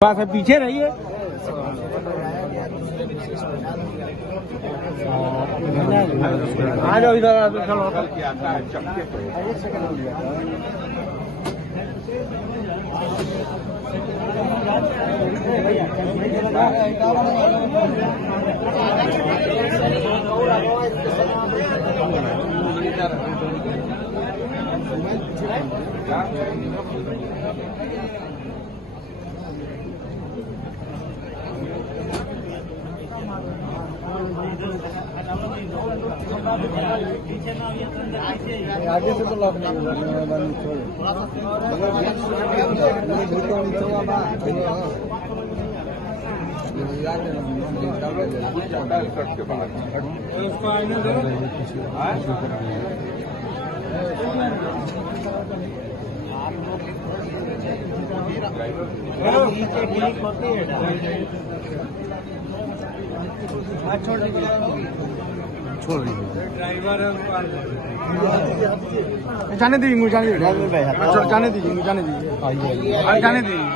थोड़ा सा पीछे रहिए। आ जाओ इधर, आ जाओ, चलो। आगे से तो लॉक नहीं छोड़ ड्राइवर जाने दीजिए, जाने दीजिए, जाने दीजिए, जाने दीजिए, जाने दीजिए।